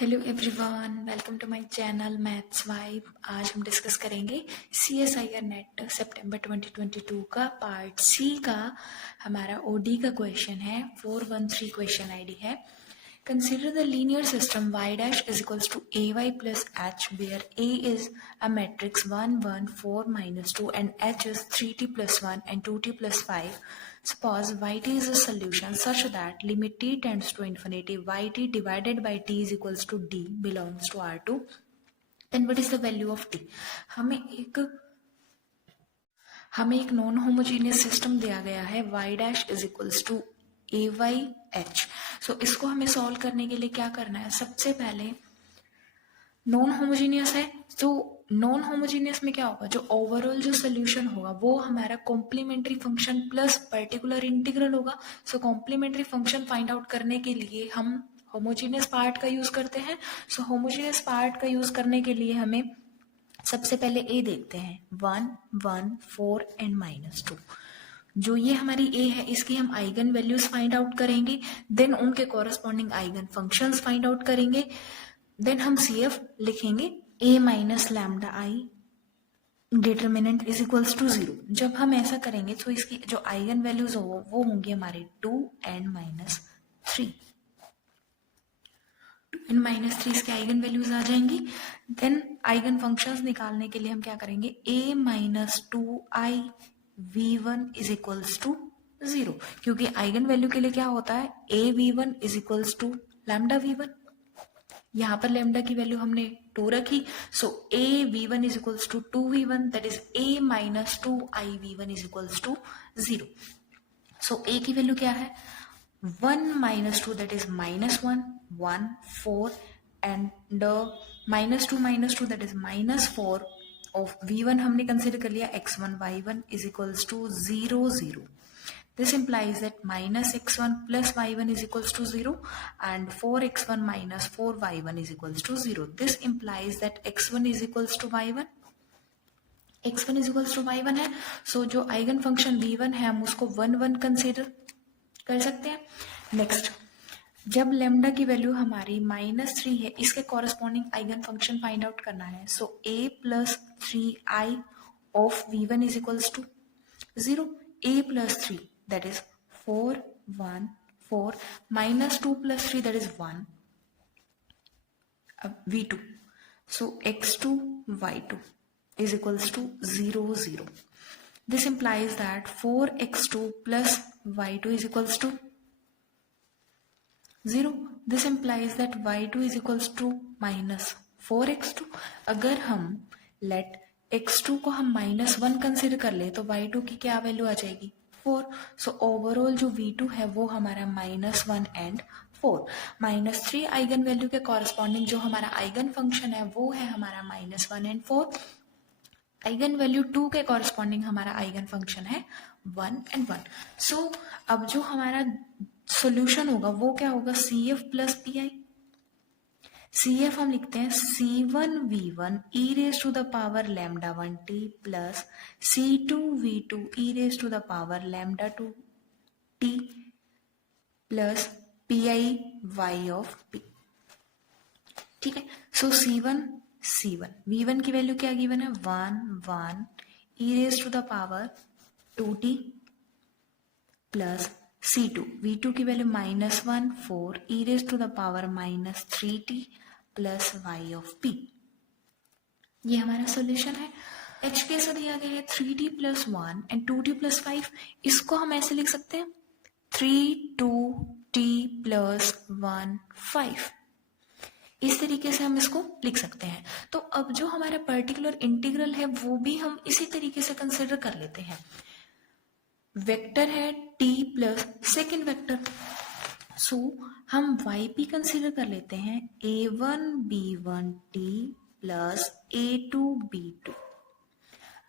Hello everyone, welcome to my channel maths vibe. आज हम discuss करेंगे CSIR नेट सितंबर 2022 का पार्ट सी का। हमारा ओडी का क्वेश्चन है। 413 क्वेश्चन आईडी है। Consider the linear system y dash is equals to ay plus h where a is a matrix 1 1 4 minus 2 and h is 3t plus 1 and 2t plus 5. Suppose yt is a solution such that limit t tends to infinity yt divided by t is equals to d belongs to R2. Then what is the value of t? हमें एक non homogeneous system दिया गया है y dash is equals to AYH। So इसको हमें solve करने के लिए क्या करना है? सबसे पहले नॉन होमोजीनियस है, तो नॉन होमोजीनियस में क्या होगा? जो ओवरऑल जो सोल्यूशन होगा वो हमारा complementary function plus particular integral होगा। So complementary function find out करने के लिए हम होमोजीनियस पार्ट का यूज करते हैं। सो होमोजीनियस पार्ट का यूज करने के लिए हमें सबसे पहले ए देखते हैं, 1 1 4 एंड -2। जो ये हमारी ए है इसकी हम आइगन वैल्यूज फाइंड आउट करेंगे, देन उनके corresponding eigen functions find out करेंगे, देन हम CF लिखेंगे a minus lambda I determinant is equals to 0। जब हम ऐसा करेंगे तो इसकी जो आइगन वैल्यूज हो वो होंगे हमारे 2 एंड -3। 2 एंड -3 इसके आइगन वैल्यूज आ जाएंगी। देन आइगन फंक्शंस निकालने के लिए हम क्या करेंगे? a minus 2i v1 is equals to 0, क्योंकि आइगन वैल्यू के लिए क्या होता है? a v1 is equals to lambda v1। यहाँ पर लैम्डा की वैल्यू हमने 2 रखी, so a v1 is equals to 2v1, that is a minus 2i v1 is equals to 0। So a की वैल्यू क्या है? 1 minus 2 that is -1 1 4 and -2 that is -4 of v1 हमने कंसिडर कर लिया x1 y1 is equals to 0 0. This implies that -x1 plus y1 is equals to 0 and 4x1 minus 4y1 is equals to 0. This implies that x1 is equals to y1, x1 is equals to y1 है। सो जो eigen function v1 है हम उसको 1 1 consider कर सकते हैं। Next, जब lambda की वैल्यू हमारी -3 है, इसके corresponding eigen function find out करना है। So a plus 3i of v1 is equals to 0, a plus 3 that is 4 1 4 -2 plus 3 that is 1 v2। सो x2 y2 is equals to 0 0. This implies that 4x2 plus y2 is equals to 0. This implies that y2 is equals to minus 4x2. अगर हम let x2 को हम -1 consider कर ले तो y2 की क्या वैल्यू आ जाएगी? 4। सो ओवरऑल जो v2 है वो हमारा -1 एंड 4। -3 आइगन वैल्यू के कॉरेस्पॉन्डिंग जो हमारा आइगन फंक्शन है वो है हमारा -1 एंड 4। आइगन वैल्यू 2 के कॉरेस्पॉन्डिंग हमारा आइगन फंक्शन है 1 एंड 1। सो अब जो हमारा सॉल्यूशन होगा वो क्या होगा? CF plus PI। CF हम लिखते हैं C1v1 e raise to the power lambda 1t plus C2v2 e raise to the power lambda 2t plus PI y of p। ठीक है, सो C1 v1 की वैल्यू क्या गिवन है? 1 1 e raise to the power 2t plus C2 v2 की value -1 4 e raise to the power -3t plus y of p। ये हमारा solution है। h कैसे दिया गया है? 3t plus 1 and 2t plus 5। इसको हम ऐसे लिख सकते हैं 3 2t प्लस 1 5। इस तरीके से हम इसको लिख सकते हैं। तो अब जो हमारा पर्टिकुलर इंटीग्रल है वो भी हम इसी तरीके से कंसिडर कर लेते हैं। वेक्टर है t प्लस सेकेंड वेक्टर, सो हम yp कंसिडर कर लेते हैं a1 b1 t plus a2 b2।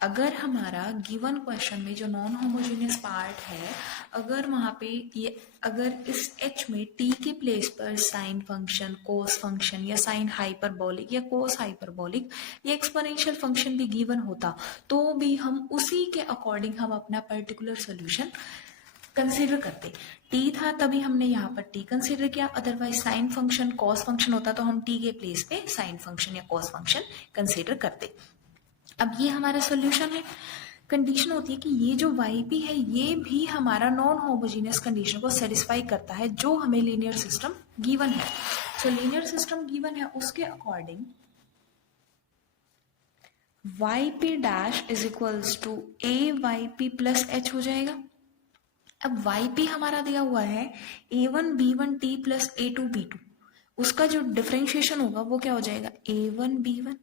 अगर हमारा गिवन क्वेश्चन में जो नॉन होमोजेनियस पार्ट है, अगर वहां पे ये अगर इस h में t के प्लेस पर साइन फंक्शन, कोस फंक्शन या साइन हाइपरबोलिक या कोस हाइपरबोलिक या एक्सपोनेंशियल फंक्शन भी गिवन होता तो भी हम उसी के अकॉर्डिंग हम अपना पर्टिकुलर सॉल्यूशन कंसीडर करते, टी था तभी हमने यहाँ पर टी कंसीडर किया, otherwise sine function cos function होता तो हम टी के प्लेस पे साइन फंक्शन या कॉस फंक्शन कंसीडर करते। अब ये हमारा सोल्यूशन है। कंडीशन होती है कि ये जो YP है ये भी हमारा नॉन होमोजीनियस कंडीशन को सेटिस्फाई करता है जो हमें लीनियर सिस्टम गिवन है। सो लीनियर सिस्टम गिवन है, उसके according YP dash is equals to AYP plus H हो जाएगा। अब YP हमारा दिया हुआ है A1 B1 T plus A2 B2, उसका जो डिफरेंशिएशन होगा वो क्या हो जाएगा A1 B1,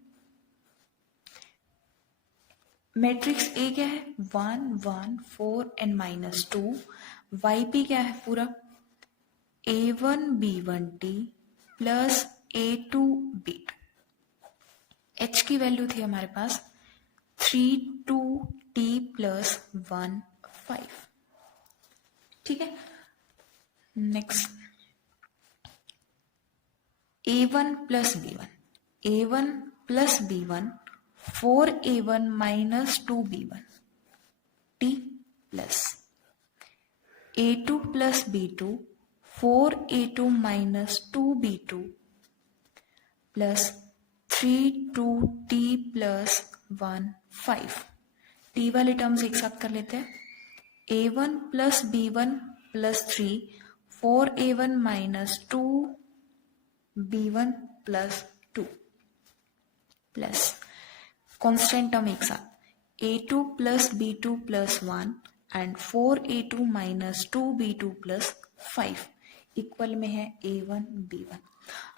मैट्रिक्स A क्या है 1 1 4 एंड -2, YP क्या है पूरा A1 B1 T plus A2 B2, H की वैल्यू थी हमारे पास 3 2 T प्लस 1 5। ठीक है, next A1 plus B1, A1 plus B1 4A1 minus 2B1 T plus A2 plus B2 4A2 minus 2B2 plus 3 2 T plus 1 5। T वाले terms एक साथ कर लेते हैं, A1 plus B1 plus 3 4A1 minus 2B1 plus 2 plus constant term एक साथ A2 plus B2 plus 1 and 4A2 minus 2B2 plus 5 equal में है A1 B1।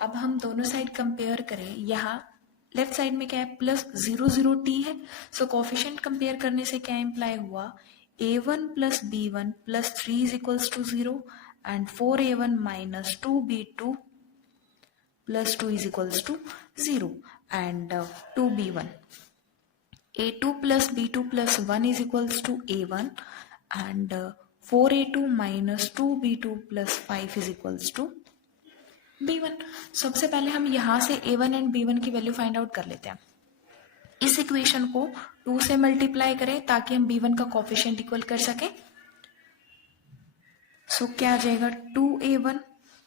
अब हम दोनों साइड कंपेयर करें, यहाँ लेफ्ट साइड में क्या है प्लस 0 0 T है, सो कोफिशिएंट कंपेयर करने से क्या इम्प्लाई हुआ A1 plus B1 plus 3 is equals to 0 and 4A1 minus 2B2 plus 2 is equals to 0 and 2B1, A2 plus B2 plus 1 is equals to A1 and 4A2 minus 2B2 plus 5 is equals to B1। सबसे पहले हम यहाँ से A1 and B1 की value find out कर लेते हैं। इस इक्वेशन को 2 से मल्टीप्लाई करें ताकि हम B1 का कोफिशिएंट इक्वल कर सकें। सो क्या आ जाएगा 2A1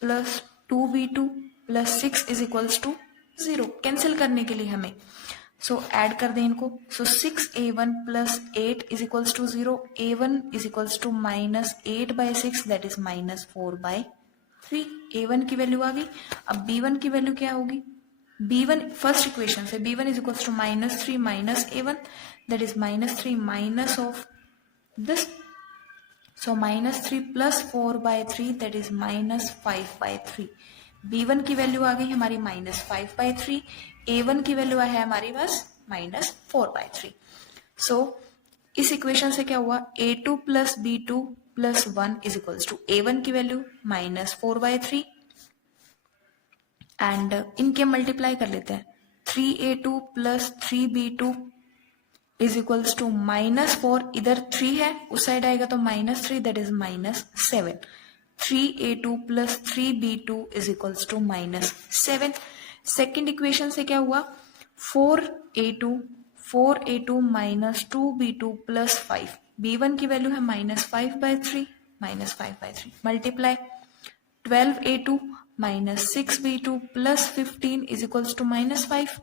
plus 2B2 plus 6 is equals to 0। Cancel करने के लिए हमें ऐड कर दें इनको। 6A1 plus 8 is equals to 0, A1 is equals to minus 8/6 that is minus 4/3। A1 की वैल्यू आ गई। अब B1 की वैल्यू क्या होगी, B1 फर्स्ट इक्वेशन से B1 is equals to -3 minus A1 that is -3 minus of this, so -3 plus 4/3 that is -5/3। B1 की value आ गई हमारी -5/3, A1 की वैल्यू है हमारी पास -4/3। सो इस इक्वेशन से क्या हुआ A2 plus B2 plus 1 is equals to A1 की वैल्यू -4/3 एंड इनके मल्टीप्लाई कर लेते हैं। 3A2 plus 3B2 is equals to -4, इधर 3 है उस साइड आएगा तो -3 that is -7। 3A2 plus 3B2 is equals to -7। Second equation से क्या हुआ 4A2 minus 2B2 plus 5, B1 की वैल्यू है -5/3 multiply 12A2 minus 6B2 plus 15 is equals to -5,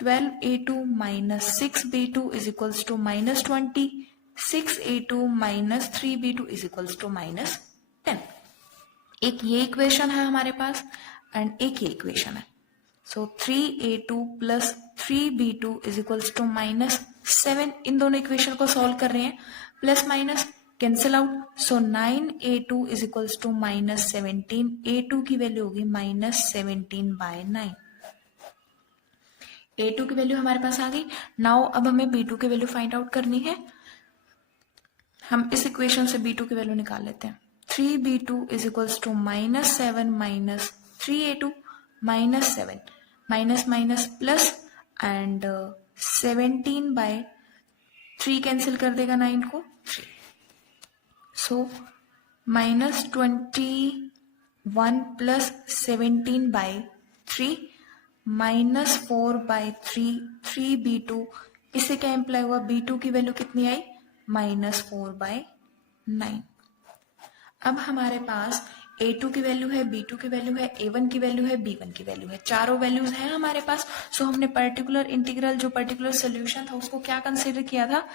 12A2 minus 6B2 is equals to -20, 6A2 minus 3B2 is equals to -10। एक ये equation है हमारे पास and एक ये इक्वेशन है। So 3A2 plus 3B2 is equals to -7। इन दोनों इक्वेशन को सॉल्व कर रहे हैं, plus minus cancel out, so 9A2 is equals to -17। A2 की वैल्यू होगी -17/9। A2 की वैल्यू हमारे पास आ गई। नाउ अब हमें B2 की वैल्यू फाइंड आउट करनी है। हम इस इक्वेशन से B2 की वैल्यू निकाल लेते हैं। 3B2 is equals to -7 minus 3A2 -7 minus minus plus and 17/3 cancel कर देगा 9 को 3, सो -21 प्लस 17/3 -4/3 3B2, इससे क्या इम्प्लाई हुआ B2 की वैल्यू कितनी आई -4/9। अब हमारे पास a2 की वैल्यू है, b2 की वैल्यू है, a1 की वैल्यू है, b1 की वैल्यू है, चारों वैल्यूज हैं हमारे पास। सो हमने पर्टिकुलर इंटीग्रल जो पर्टिकुलर सोल्यूशन था उसको क्या कंसीडर किया था,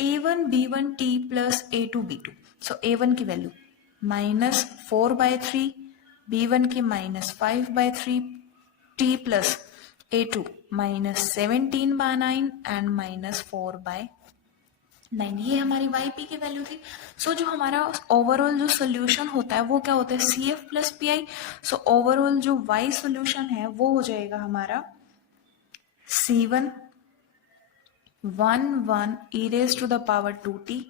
a1 b1 t plus a2 b2। सो a1 की वैल्यू -4/3, b1 की -5/3, t प्लस a2 -17/9 एंड -4/9, ये हमारी yp की वैल्यू थी। सो जो हमारा ओवरऑल जो सोल्यूशन होता है वो क्या होता है, cf plus P. So overall जो y सोल्यूशन है वो हो जाएगा हमारा c1 1 e raised to the power 2t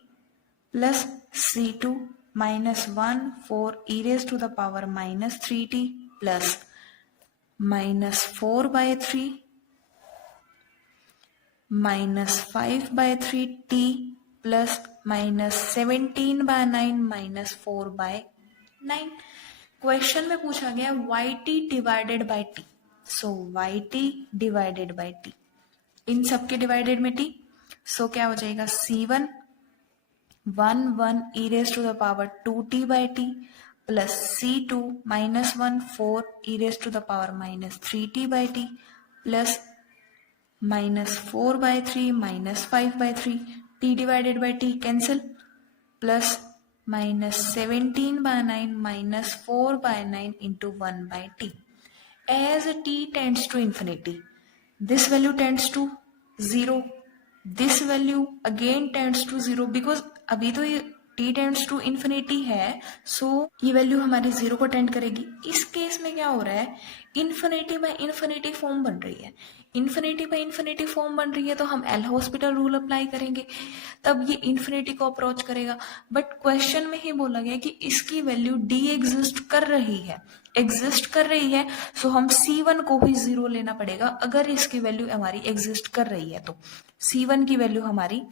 plus c2 -1 4 e raised to the power -3t plus -4/3 -5/3 t plus -17/9 -4/9। Question में पूछा गया yt divided by t. So yt divided by t, इन सबके डिवाइडेड में t। सो क्या हो जाएगा, c1 1 e raised to the power 2t/t plus c2 -1 4 e raised to the power -3t/t plus -4/3 -5/3, t divided by t cancel, plus -17/9 -4/9 into 1/t। As t tends to infinity, this value tends to 0, this value again tends to 0, because अभी तो ये t tends to infinity है, सो ये value हमारी 0 को tend करेगी। इस case में क्या हो रहा है, इन्फिनिटी बाय इन्फिनिटी फॉर्म बन रही है, इन्फिनिटी बाय इन्फिनिटी फॉर्म बन रही है तो हम एल हॉस्पिटल रूल अप्लाई करेंगे, तब ये इन्फिनिटी को अप्रोच करेगा। बट क्वेश्चन में ही बोला गया कि इसकी वैल्यू डी एग्जिस्ट कर रही है, एग्जिस्ट कर रही है, सो हम C1 को भी 0 लेना पड़ेगा अगर इसकी वैल्यू हमारी एग्जिस्ट कर रही है। तो C1 की वैल्यू हमारी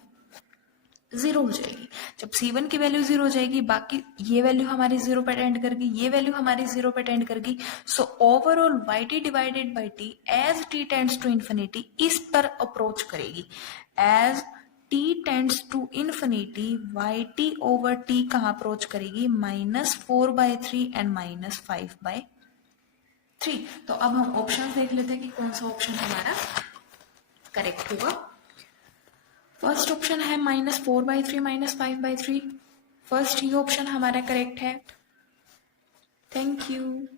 0 हो जाएगी। जब C1 की वैल्यू 0 हो जाएगी, बाकी ये वैल्यू हमारी 0 पे टेंड करगी, ये वैल्यू हमारी 0 पे टेंड करगी। सो overall yt divided by t as t tends to infinity इस पर अप्रोच करेगी। As t tends to infinity yt over t कहाँ अप्रोच करेगी, -4/3 एंड -5/3। तो अब हम ऑप्शन देख लेते हैं कि कौन सा ऑप्शन हमारा करेक्ट होगा। फर्स्ट ऑप्शन है -4/3 -5/3, फर्स्ट ये ऑप्शन हमारा करेक्ट है। Thank you.